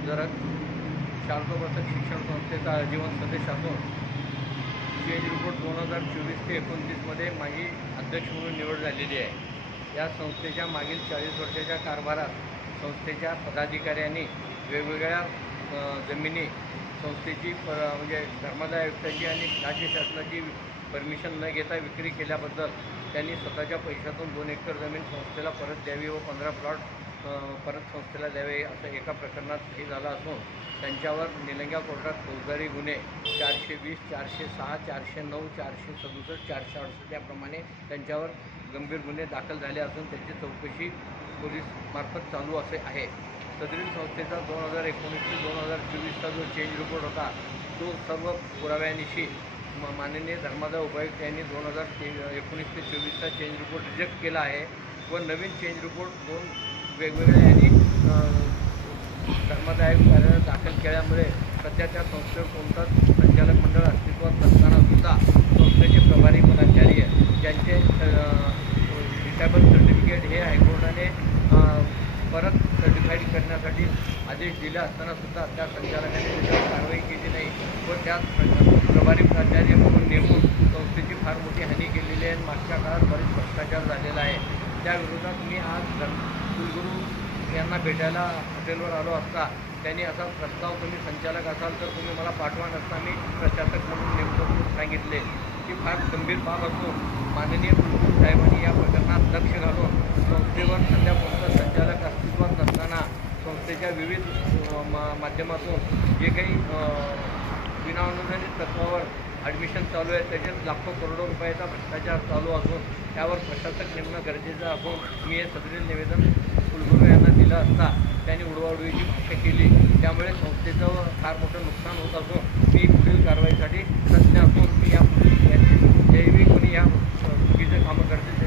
समाजसुधारक शारदोबसक शिक्षण संस्थेचा आजीवन सदस्य असून चेंज रिपोर्ट 2024 ते 29मध्ये माझी अध्यक्ष म्हणून निवड झालेली आहे। या संस्थेच्या मागील 40 वर्षाच्या कारभारात संस्थेच्या पदाधिकाऱ्यांनी वेगवेगळ्या जमिनी संस्थेची म्हणजे धर्मादाय आयुक्ताची आणि राज्य शासनाची परमिशन न घेता विक्री केल्याबद्दल त्यांनी स्वतःच्या पैशातून 2 एकर जमीन संस्थेला परत द्यावी व 15 प्लॉट परत संस्थेला द्यावे असं एका प्रकरणात हे झालं असून त्यांच्यावर निलंगा कोर्टात फौजदारी गुन्हे 420, 406, 409, 467, 468 याप्रमाणे त्यांच्यावर गंभीर गुन्हे दाखल झाले असून त्याची चौकशी पोलीस मार्फत चालू असे आहे। सदरील संस्थेचा 2019 ते 2024चा जो चेंज रिपोर्ट होता तो सर्व पुराव्यानिशी माननीय धर्मादाय उपायुक्त यांनी 2019 ते 24चा चेंज रिपोर्ट रिजेक्ट केला आहे व नवीन चेंज रिपोर्ट 2 वेगवेगळ्या यांनी धर्मादाय आयुक्त कार्यालयात दाखल केल्यामुळे सध्या त्या संस्थेवर कोणताच संचालक मंडळ अस्तित्वात नसताना सुद्धा संस्थेचे प्रभारी पदाधिकारी ज्यांचे रिटायबल सर्टिफिकेट हे हायकोर्टाने परत सर्टिफाईड करण्यासाठी आदेश दिले असताना सुद्धा त्या संचालकाने त्याच्यावर कारवाई केली नाही व त्या प्रभारी प्राचार्य म्हणून नेमून संस्थेची फार मोठी हानी केलेली आहे। मागच्या काळात बरेच भ्रष्टाचार झालेला आहे। त्या विरोधात मी आज कुलगुरू यांना भेटायला हॉटेलवर आलो असता त्यांनी असा प्रस्ताव तुम्ही संचालक असाल तर तुम्ही मला पाठवा नसता मी प्रशासक म्हणून नेमकं म्हणून सांगितले की फार गंभीर बाब असून माननीय कुलगुरू साहेबांनी या प्रकरणात लक्ष घालून संस्थेवर सध्या कोणता संचालक अस्तित्वात नसताना संस्थेच्या विविध माध्यमातून जे काही विनाअनुदानित तत्वावर ॲडमिशन चालू आहे त्याच्यात लाखो करोडो रुपयाचा भ्रष्टाचार चालू असून त्यावर प्रशासक नेमणं गरजेचं असून मी हे सदरील निवेदन कुलगुरू यांना दिलं असता त्यांनी उडवाउडवीची भाषा केली। त्यामुळे संस्थेचं फार मोठं नुकसान होत असून मी पुढील कारवाईसाठी सज्ज असून मी या जे कोणी या चुकीचं कामं करते